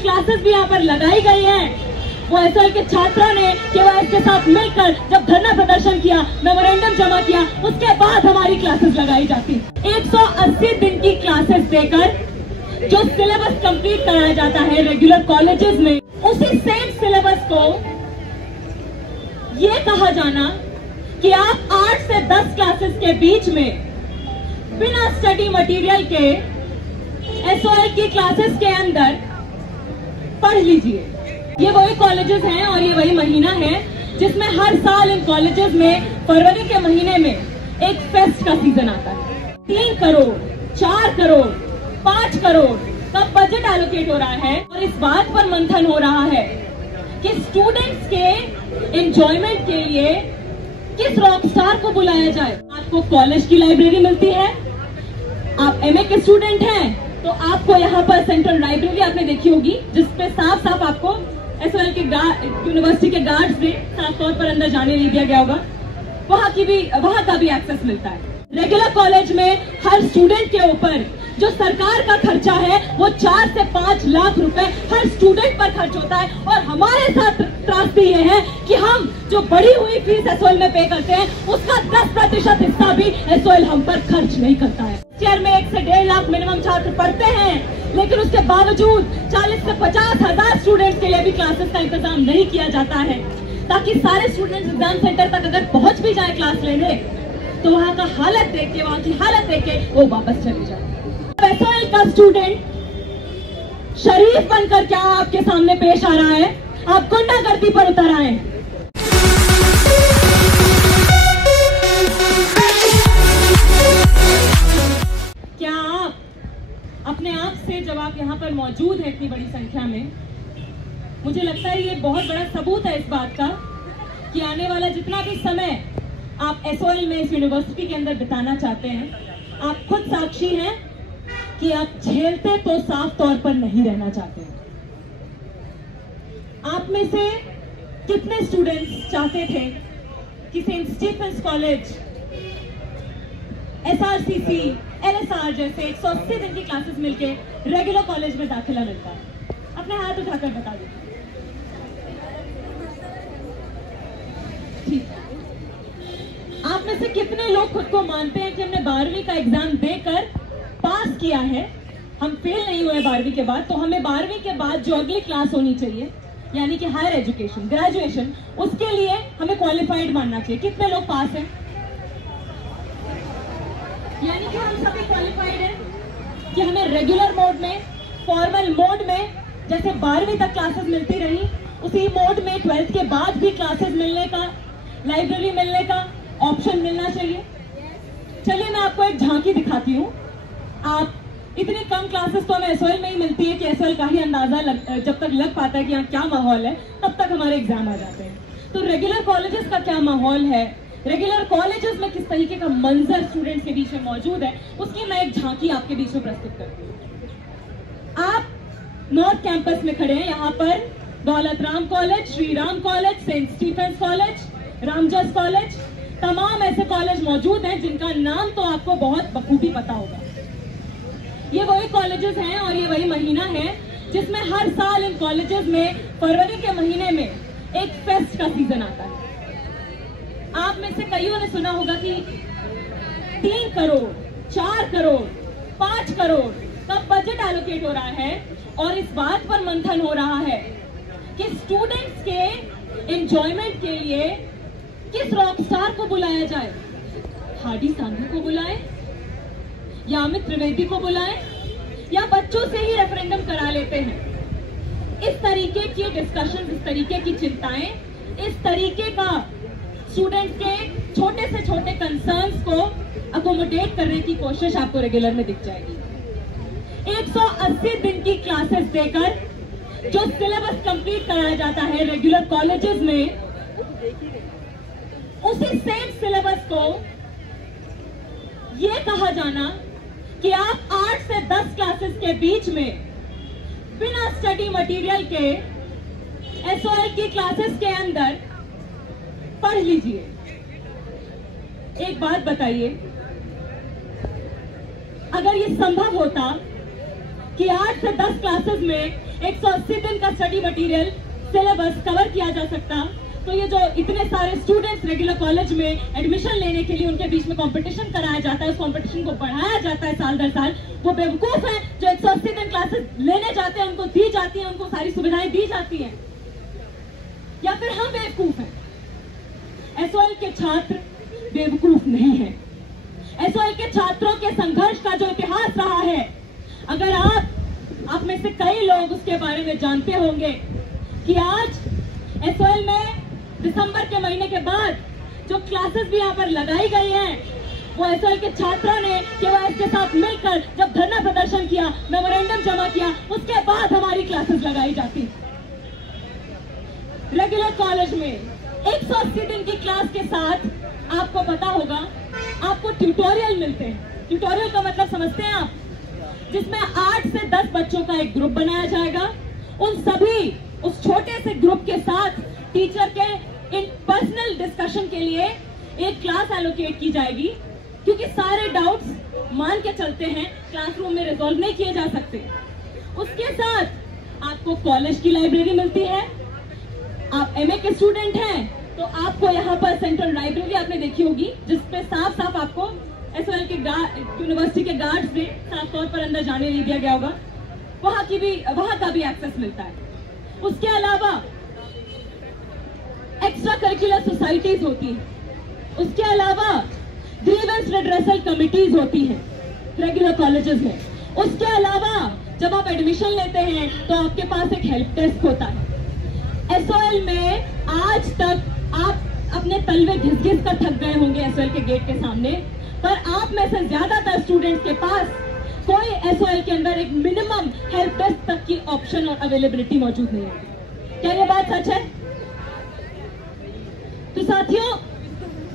Classes भी यहाँ पर लगाई गई हैं, वो एसओएल के छात्रों ने केवाईएस के साथ मिलकर जब धरना प्रदर्शन किया, मेमोरेंडम जमा किया, उसके बाद हमारी क्लासेस लगाई जाती। 180 दिन की क्लासेस देकर जो सिलेबस कंप्लीट कराया जाता है रेगुलर कॉलेजेस में, उसी सेम सिलेबस को ये कहा जाना कि आप 8 से 10 क्लासेस के बीच में बिना स्टडी मटेरियल के एसओएल की क्लासेस के अंदर पढ़ लीजिए। ये वही कॉलेजेस हैं और ये वही महीना है जिसमें हर साल इन कॉलेजेस में फरवरी के महीने में एक फेस्ट का सीजन आता है। 3 करोड़, 4 करोड़, 5 करोड़ का बजट एलोकेट हो रहा है और इस बात पर मंथन हो रहा है कि स्टूडेंट्स के एंजॉयमेंट के लिए किस रॉक स्टार को बुलाया जाए। आपको कॉलेज की लाइब्रेरी मिलती है, आप एमए के स्टूडेंट हैं तो आपको यहाँ पर सेंट्रल लाइब्रेरी आपने देखी होगी जिसपे साफ साफ आपको एसओएल के यूनिवर्सिटी के गार्ड्स से साफ तौर पर अंदर जाने नहीं दिया गया होगा, वहां का भी एक्सेस मिलता है। रेगुलर कॉलेज में हर स्टूडेंट के ऊपर जो सरकार का खर्चा है वो 4 से 5 लाख रुपए हर स्टूडेंट पर खर्च होता है और हमारे साथ त्रासदी ये है कि हम जो बढ़ी हुई फीस एसओएल में पे करते हैं उसका 10% हिस्सा भी एसओएल हम पर खर्च नहीं करता है। ईयर में 1 से 1.5 लाख मिनिमम छात्र पढ़ते हैं, लेकिन उसके बावजूद 40 से 50 हजार स्टूडेंट्स के लिए भी क्लासेस का इंतजाम नहीं किया जाता है ताकि सारे स्टूडेंट्स एग्जाम सेंटर तक अगर पहुंच भी जाए क्लास लेने तो वहाँ का हालत देख के, वहाँ की हालत देख के वो वापस चले जाए। एसओएल का स्टूडेंट शरीफ बनकर क्या आपके सामने पेश आ रहा है, आप गुंडागर्दी पर उतर आए। क्या आप अपने आप से, जब आप यहाँ पर मौजूद हैं इतनी बड़ी संख्या में, मुझे लगता है ये बहुत बड़ा सबूत है इस बात का कि आने वाला जितना भी समय आप एसओएल में इस यूनिवर्सिटी के अंदर बिताना चाहते हैं, आप खुद साक्षी हैं कि आप झेलते तो साफ तौर पर नहीं रहना चाहते। आप में से कितने स्टूडेंट्स चाहते थे कि saint Stephen's college, SRCC, LSR जैसे 180 दिन की क्लासेस मिलके रेगुलर कॉलेज में दाखिला मिलता है? अपने हाथ उठाकर बता दीजिए। ठीक, आप में से कितने लोग खुद को मानते हैं कि हमने 12वीं का एग्जाम देकर पास किया है, हम फेल नहीं हुए 12वीं के बाद, तो हमें 12वीं के बाद जो अगली क्लास होनी चाहिए यानी कि हायर एजुकेशन, ग्रेजुएशन, उसके लिए हमें क्वालिफाइड मानना चाहिए। कितने लोग पास हैं? यानी कि हम सभी क्वालिफाइड हैं कि हमें रेगुलर मोड में, फॉर्मल मोड में जैसे 12वीं तक क्लासेस मिलती रही, उसी मोड में 12th के बाद भी क्लासेस मिलने का, लाइब्रेरी मिलने का ऑप्शन मिलना चाहिए। चलिए मैं आपको एक झांकी दिखाती हूँ। आप इतनी कम क्लासेस तो हमें एसओएल में ही मिलती है कि एसओएल का ही अंदाजा जब तक लग पाता है कि यहाँ क्या माहौल है, तब तक हमारे एग्जाम आ जाते हैं। तो रेगुलर कॉलेजेस का क्या माहौल है, रेगुलर कॉलेजेस में किस तरीके का मंजर स्टूडेंट्स के बीच में मौजूद है, उसकी मैं एक झांकी आपके बीच में प्रस्तुत करती हूँ। आप नॉर्थ कैंपस में खड़े हैं, यहाँ पर Daulat Ram college, Shri Ram college, saint Stephen's college, Ramjas college, तमाम ऐसे कॉलेज मौजूद हैं जिनका नाम तो आपको बहुत बखूबी पता होगा। ये वही कॉलेजेस हैं और ये वही महीना है जिसमें हर साल इन कॉलेजेस में फरवरी के महीने में एक फेस्ट का सीजन आता है। आप में से कईयों ने सुना होगा कि 3 करोड़, 4 करोड़, 5 करोड़ का बजट एलोकेट हो रहा है और इस बात पर मंथन हो रहा है कि स्टूडेंट्स के एंजॉयमेंट के लिए किस रॉक स्टार को बुलाया जाए। हार्डी सांघवी को बुलाएं या अमित त्रिवेदी को बुलाएं या बच्चों से ही रेफरेंडम करा लेते हैं। इस तरीके की डिस्कशन, इस तरीके की चिंताएं, इस तरीके का स्टूडेंट्स के छोटे से छोटे कंसर्न्स को अकोमोडेट करने की कोशिश आपको रेगुलर में दिख जाएगी। 180 दिन की क्लासेस देकर जो सिलेबस कंप्लीट कराया जाता है रेगुलर कॉलेजेस में, उसी सेम सिलेबस को ये कहा जाना कि आप 8 से 10 क्लासेस के बीच में बिना स्टडी मटेरियल के एसओएल की क्लासेस के अंदर पढ़ लीजिए। एक बात बताइए, अगर ये संभव होता कि 8 से 10 क्लासेस में 180 दिन का स्टडी मटेरियल सिलेबस कवर किया जा सकता, तो ये जो इतने सारे स्टूडेंट्स रेगुलर कॉलेज में एडमिशन लेने के लिए उनके बीच में कंपटीशन कराया जाता है, उस कंपटीशन को बढ़ाया जाता है साल दर साल, वो बेवकूफ है जो 180 दिन क्लासेस लेने जाते हैं, उनको दी जाती है, उनको सारी सुविधाएं दी जाती हैं, या फिर हम बेवकूफ हैं? एसओएल के छात्र बेवकूफ नहीं है। एसओएल के छात्रों के संघर्ष का जो इतिहास रहा है, अगर आप में से कई लोग उसके बारे में जानते होंगे कि आज एसओएल में दिसंबर के महीने के बाद जो क्लासेस भी यहाँ पर लगाई गई हैं, वो एसओएल के छात्रों ने केवाईएस के साथ मिलकर जब धरना प्रदर्शन किया, मेमोरेंडम जमा किया, उसके बाद हमारी क्लासेस लगाई जाती। रेगुलर कॉलेज में 180 दिन की क्लास के साथ आपको पता होगा आपको ट्यूटोरियल मिलते हैं। ट्यूटोरियल का मतलब समझते हैं आप? जिसमें 8 से 10 बच्चों का एक ग्रुप बनाया जाएगा। उन सभी उस छोटे से ग्रुप के साथ टीचर के इन पर्सनल डिस्कशन के लिए एक क्लास एलोकेट की जाएगी, क्योंकि सारे डाउट्स मान के चलते हैं क्लासरूम में रिजॉल्व नहीं किए जा सकते। उसके साथ आपको कॉलेज की लाइब्रेरी मिलती है। आप एमए के स्टूडेंट हैं तो आपको यहाँ पर सेंट्रल लाइब्रेरी आपने देखी होगी, जिसपे साफ साफ आपको एसओएल के यूनिवर्सिटी के गार्ड्स से साफ तौर पर अंदर जाने नहीं दिया गया होगा। वहां का भी एक्सेस मिलता है। उसके अलावा एक्स्ट्रा करिकुलर सोसाइटीज होती हैं। उसके अलावा ग्रीवेंस रिड्रेसल कमिटीज होती हैं रेगुलर कॉलेजेस में। उसके अलावा जब आप एडमिशन लेते हैं तो आपके पास एक हेल्प डेस्क होता है। एसओएल में आज तक आप अपने तलवे घिस कर थक गए होंगे एसओएल के गेट के सामने, पर आप में से ज्यादातर स्टूडेंट्स के पास कोई एसओएल के अंदर एक मिनिमम हेल्प डेस्क तक की ऑप्शन और अवेलेबिलिटी मौजूद नहीं है। क्या ये बात सच है? तो साथियों,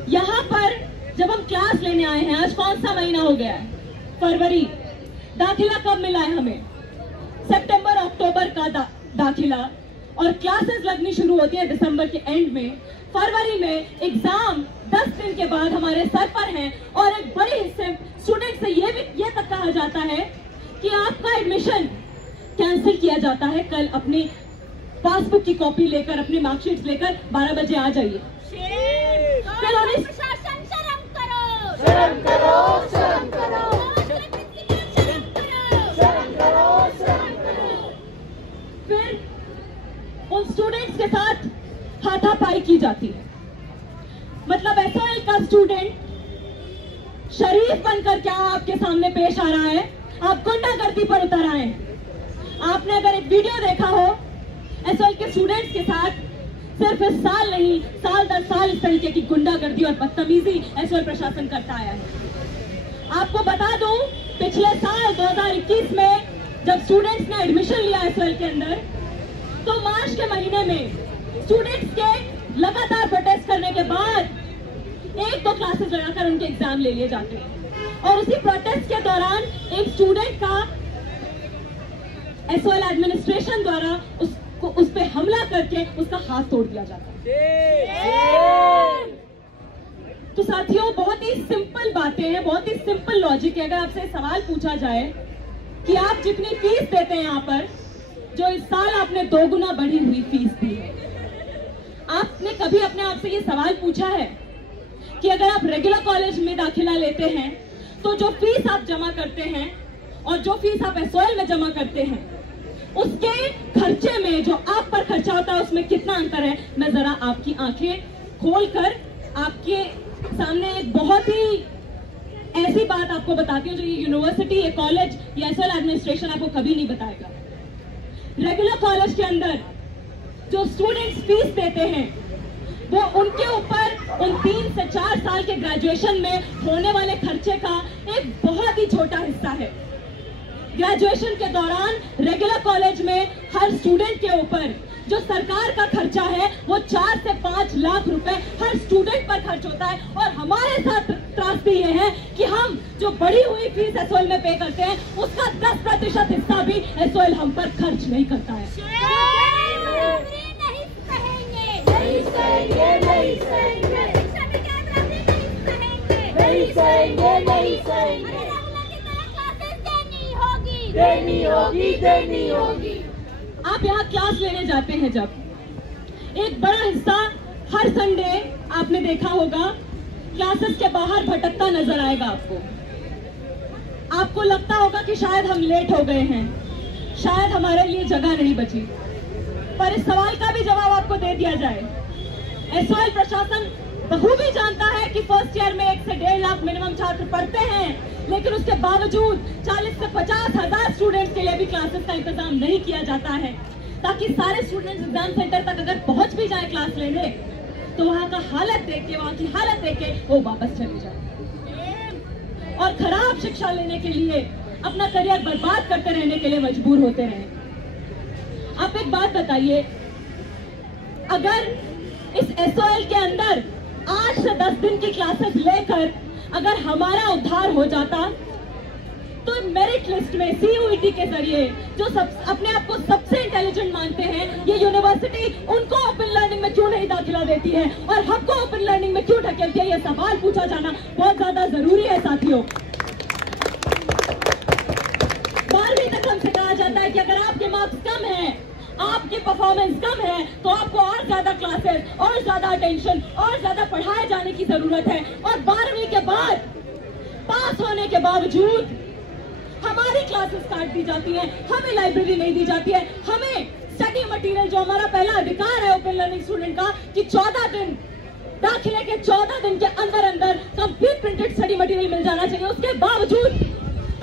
यहाँ पर जब हम क्लास लेने आए हैं, आज कौन सा महीना हो गया है? फरवरी। दाखिला कब मिला है हमें? सितंबर अक्टूबर का दाखिला, और क्लासेस लगनी शुरू होती है दिसंबर के एंड में। फरवरी में एग्जाम 10 दिन के बाद हमारे सर पर है, और एक बड़े हिस्से स्टूडेंट से ये तक कहा जाता है कि आपका एडमिशन कैंसिल किया जाता है। कल अपनी पासबुक की कॉपी लेकर, अपनी मार्कशीट लेकर 12 बजे आ जाइए। फिर उन स्टूडेंट्स के साथ हाथापाई की जाती है। मतलब एसओएल का स्टूडेंट शरीफ बनकर क्या आपके सामने पेश आ रहा है? आप गुंडागर्दी पर उतर आए हैं। आपने अगर एक वीडियो देखा हो एसओएल के स्टूडेंट्स के साथ, सिर्फ इस साल नहीं, साल दर साल इस तरीके की गुंडागर्दी और बदतमीजी एसओएल प्रशासन करता आया है। आपको बता दूं, पिछले साल 2021 में जब स्टूडेंट्स ने एडमिशन लिया एसओएल के अंदर, तो मार्च के महीने में स्टूडेंट्स के लगातार प्रोटेस्ट करने के बाद 1-2 क्लासेस लगाकर उनके एग्जाम ले लिए जाते हैं, और उसी प्रोटेस्ट के दौरान एक स्टूडेंट का एसओएल एडमिनिस्ट्रेशन द्वारा उस पे हमला करके उसका हाथ तोड़ दिया जाता है। तो साथियों, बहुत ही सिंपल बातें हैं, बहुत ही सिंपल लॉजिक है। अगर आपसे सवाल पूछा जाए कि आप जितनी फीस देते हैं यहाँ पर, जो इस साल आपने 2 गुना बढ़ी हुई फीस दी है, आपने कभी अपने आप से ये सवाल पूछा है कि अगर आप रेगुलर कॉलेज में दाखिला लेते हैं तो जो फीस आप जमा करते हैं और जो फीस आप एसओएल में जमा करते हैं, उसके खर्चे में जो आप पर खर्चा होता है उसमें कितना अंतर है? मैं जरा आपकी आंखें खोलकर आपके सामने एक बहुत ही ऐसी बात आपको बताती हूँ जो ये यूनिवर्सिटी, ये कॉलेज, ये एसओएल एडमिनिस्ट्रेशन आपको कभी नहीं बताएगा। रेगुलर कॉलेज के अंदर जो स्टूडेंट्स फीस देते हैं, वो उनके ऊपर उन 3 से 4 साल के ग्रेजुएशन में होने वाले खर्चे का एक बहुत ही छोटा हिस्सा है। ग्रेजुएशन के दौरान रेगुलर कॉलेज में हर स्टूडेंट के ऊपर जो सरकार का खर्चा है वो 4 से 5 लाख रुपए हर स्टूडेंट पर खर्च होता है। और हमारे साथ त्रासदी ये है कि हम जो बढ़ी हुई फीस एसओएल में पे करते हैं, उसका 10% हिस्सा भी एसओएल हम पर खर्च नहीं करता है। आप यहाँ क्लास लेने जाते हैं जब, एक बड़ा हिस्सा हर संडे आपने देखा होगा क्लासेस के बाहर भटकता नजर आएगा आपको लगता होगा कि शायद हम लेट हो गए हैं, शायद हमारे लिए जगह नहीं बची। पर इस सवाल का भी जवाब आपको दे दिया जाए। एसओएल प्रशासन बखूबी जानता है कि फर्स्ट ईयर में 1 से 1.5 लाख मिनिमम छात्र पढ़ते हैं, लेकिन उसके बावजूद 40 से 50 हजार स्टूडेंट्स के लिए भी क्लासेस का इंतजाम नहीं किया जाता है, ताकि सारे स्टूडेंट्स एग्जाम सेंटर तक अगर पहुंच भी जाए क्लास लेने तो वहां का हालत देख के, वहां की हालत देख के वो वापस चले जाए और खराब शिक्षा लेने के लिए अपना करियर बर्बाद करते रहने के लिए मजबूर होते रहे। आप एक बात बताइए, अगर इस एसओएल के अंदर 8 से 10 दिन की क्लासेस लेकर अगर हमारा उद्धार हो जाता तो मेरिट लिस्ट में सीयूईटी के जरिए जो अपने आप को सबसे इंटेलिजेंट मानते हैं, ये यूनिवर्सिटी उनको ओपन लर्निंग में क्यों नहीं दाखिला देती है और हमको ओपन लर्निंग में क्यों ढकेलती है, ये सवाल पूछा जाना बहुत ज्यादा जरूरी है साथियों। 12वीं तक हमसे कहा जाता है कि अगर आपके मार्क्स कम हैं, आपकी परफॉर्मेंस कम है, तो आपको और ज्यादा क्लासेस, और ज्यादा अटेंशन, और ज्यादा पढ़ाए जाने की जरूरत है। और 12वीं के बाद पास होने के बावजूद हमारी क्लासेस काट दी जाती हैं, हमें लाइब्रेरी नहीं दी जाती है, हमें स्टडी मटेरियल जो हमारा पहला अधिकार है ओपन लर्निंग स्टूडेंट का कि 14 दिन दाखिले के 14 दिन के अंदर अंदर कंप्लीट प्रिंटेड स्टडी मटेरियल मिल जाना चाहिए। उसके बावजूद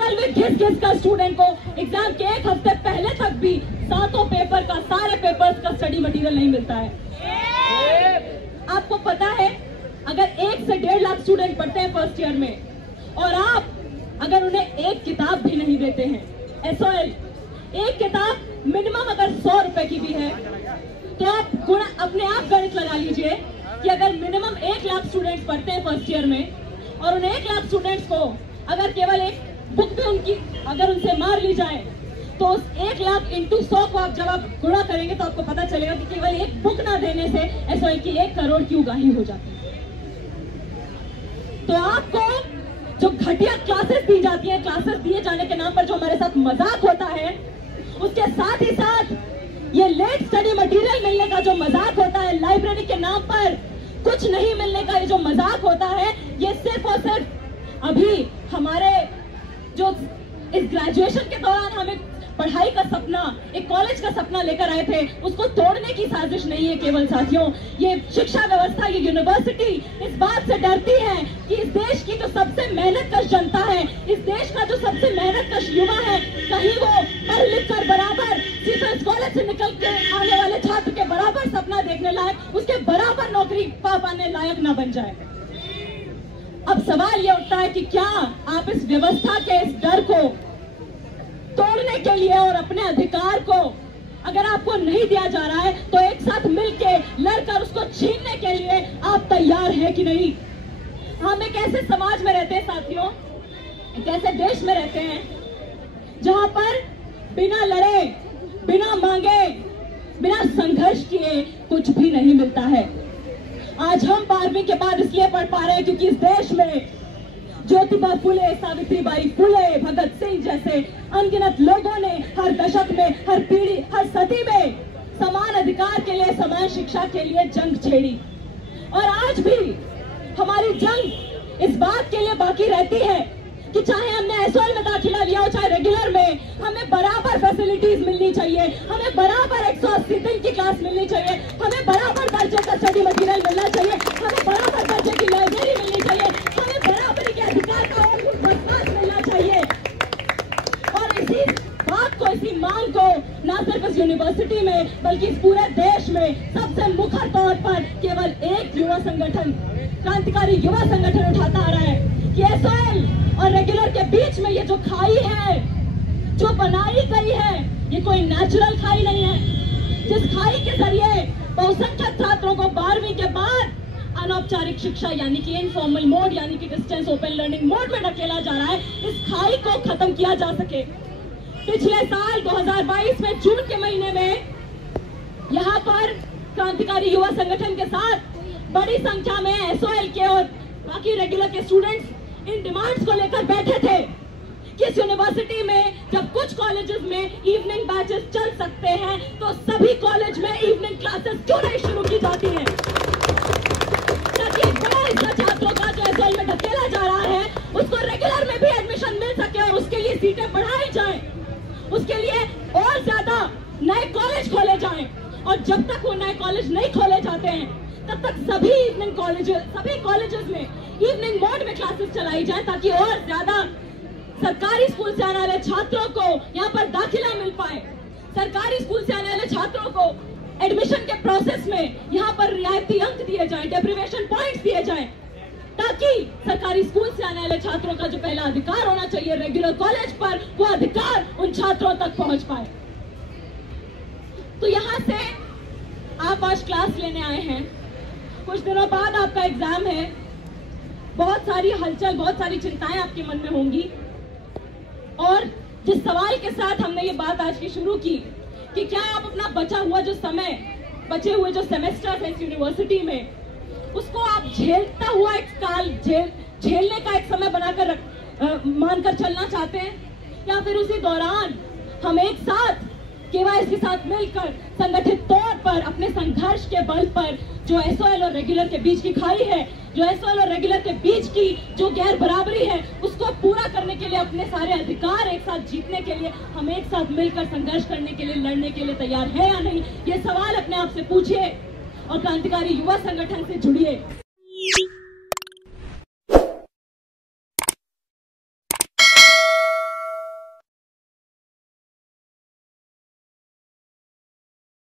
कल में घिस का स्टूडेंट को एग्जाम के 1 हफ्ते पहले तक भी सातों पेपर का, सारे पेपर्स का स्टडी मटेरियल नहीं मिलता है। आपको पता है अगर 1 से 1.5 लाख स्टूडेंट पढ़ते हैं फर्स्ट ईयर में और आप अगर उन्हें एक किताब भी नहीं देते हैं, एसओएल एक किताब मिनिमम अगर 100 रुपए की भी है, तो आप अपने आप गणित लगा लीजिए कि अगर मिनिमम 1 लाख स्टूडेंट्स पढ़ते हैं फर्स्ट ईयर में और उन 1 लाख स्टूडेंट्स को अगर केवल एक बुक भी उनकी अगर उनसे मार ली जाए तो उस 1 लाख इंटू 100 को आप जब आप गुणा करेंगे तो आपको पता चलेगा कि केवल एक बुक ना देने से एसओएल की 1 करोड़ की उगाही हो जाती है। तो आपको जो घटिया क्लासेस दी जाती हैं, क्लासेस दिए जाने के नाम पर जो हमारे साथ मजाक होता है, उसके साथ ही साथ ये लेट स्टडी मटेरियल मिलने का जो मजाक होता है, लाइब्रेरी के नाम पर कुछ नहीं मिलने का ये जो मजाक होता है, ये सिर्फ और सिर्फ अभी हमारे जो इस ग्रेजुएशन के दौरान हमें पढ़ाई का सपना, एक कॉलेज का सपना लेकर आए थे, उसको तोड़ने की साजिश नहीं है केवल साथियों। ये शिक्षा व्यवस्था, ये यूनिवर्सिटी इस बात से डरती है कि इस देश की जो सबसे मेहनतकश जनता है, इस देश का जो सबसे मेहनतकश युवा है, कहीं वो पढ़ लिख कर बराबर सीफेस कॉलेज से निकल के आने वाले छात्र के बराबर सपना देखने लायक, उसके बराबर नौकरी पाने लायक ना बन जाए। अब सवाल ये उठता है कि क्या आप इस व्यवस्था के इस डर को तोड़ने के लिए और अपने अधिकार को अगर आपको नहीं दिया जा रहा है तो एक साथ मिलके लड़कर उसको छीनने के लिए आप तैयार हैं कि नहीं? हम एक ऐसे समाज में रहते हैं साथियों, एक ऐसे देश में रहते हैं जहां पर बिना लड़े, बिना मांगे, बिना संघर्ष किए कुछ भी नहीं मिलता है। आज हम 12वीं के बाद इसलिए पढ़ पा रहे हैं क्योंकि इस देश में ज्योतिबा फुले, सावित्रीबाई फुले, भगत सिंह जैसे अनगिनत लोगों ने हर दशक में, हर पीढ़ी, हर सदी में समान अधिकार के लिए, समान शिक्षा के लिए जंग छेड़ी। और आज भी हमारी जंग इस बात के लिए बाकी रहती है कि चाहे हमने एसओएल में दाखिला लिया हो, चाहे रेगुलर में, हमें बराबर फैसिलिटीज मिलनी चाहिए, हमें बराबर 180 दिन की क्लास मिलनी चाहिए, हमें बराबर दर्जे का स्टडी मटेरियल मिलना चाहिए, हमें बराबर दर्जे की लाइब्रेरी मिलनी चाहिए, हमें बराबरी के अधिकार का और विश्वास मिलना चाहिए। और इसी बात को, इसी मांग को न सिर्फ इस यूनिवर्सिटी में बल्कि इस पूरे देश में सबसे मुखर तौर पर केवल एक युवा संगठन, क्रांतिकारी युवा संगठन उठाता आ रहा है कि एसओएल और रेगुलर के बीच में ये जो खाई है, जो बनाई गई है, ये कोई नेचुरल खाई नहीं है, जिस खाई के जरिए बहुसंख्यक छात्रों को 12वीं के बाद अनौपचारिक शिक्षा यानी कि इनफॉर्मल मोड, यानी कि डिस्टेंस ओपन लर्निंग मोड में ढकेला जा रहा है, इस खाई को खत्म किया जा सके। पिछले साल 2022 में जून के महीने में यहाँ पर क्रांतिकारी युवा संगठन के साथ बड़ी संख्या में एसओएल के और बाकी रेगुलर के स्टूडेंट्स इन डिमांड्स को लेकर बैठे थे किस यूनिवर्सिटी में जब कुछ कॉलेजेस में इवनिंग बैचेस चल सकते हैं तो सभी कॉलेज में इवनिंग क्लासेस क्यों नहीं शुरू की जाती हैं, ताकि एक बड़ा हिस्सा छात्रों का जो एसओएल में धकेला जा रहा है उसको रेगुलर में भी एडमिशन मिल सके और उसके लिए सीटें बढ़ाई जाएं, उसके लिए और ज्यादा नए कॉलेज खोले जाएं। और जब तक वो नए कॉलेज नहीं खोले जाते हैं तब तक सभी कॉलेजेस में इवनिंग मोड में क्लासेस चलाई जाए, ताकि और ज्यादा सरकारी स्कूल से आने वाले छात्रों को यहाँ पर दाखिला मिल पाए, सरकारी स्कूल से आने वाले छात्रों को एडमिशन के प्रोसेस में यहाँ पर रियायती अंक दिए जाएं, डेप्रिवेशन पॉइंट्स दिए जाएं, ताकि सरकारी स्कूल से आने वाले छात्रों का जो पहला अधिकार होना चाहिए रेगुलर कॉलेज पर, वो अधिकार उन छात्रों तक पहुंच पाए। तो यहाँ से आप आज क्लास लेने आए हैं, कुछ दिनों बाद आपका एग्जाम है, बहुत सारी हलचल, बहुत सारी चिंताएं आपके मन में होंगी। और जिस सवाल के साथ हमने ये बात आज की शुरू की कि क्या आप अपना बचा हुआ जो समय, बचे हुए जो सेमेस्टर है इस यूनिवर्सिटी में, उसको आप झेलता हुआ एक काल झेलने का एक समय बनाकर मानकर चलना चाहते हैं, या फिर उसी दौरान हम एक साथ केवाईसी के साथ मिलकर संगठित तौर पर अपने संघर्ष के बल पर जो एसओएल और रेगुलर के बीच की खाई है, जो एसओएल और रेगुलर के बीच की जो गैर बराबरी है, उसको पूरा करने के लिए, अपने सारे अधिकार एक साथ जीतने के लिए हम एक साथ मिलकर संघर्ष करने के लिए, लड़ने के लिए तैयार है या नहीं, ये सवाल अपने आप से पूछिए और क्रांतिकारी युवा संगठन से जुड़िए।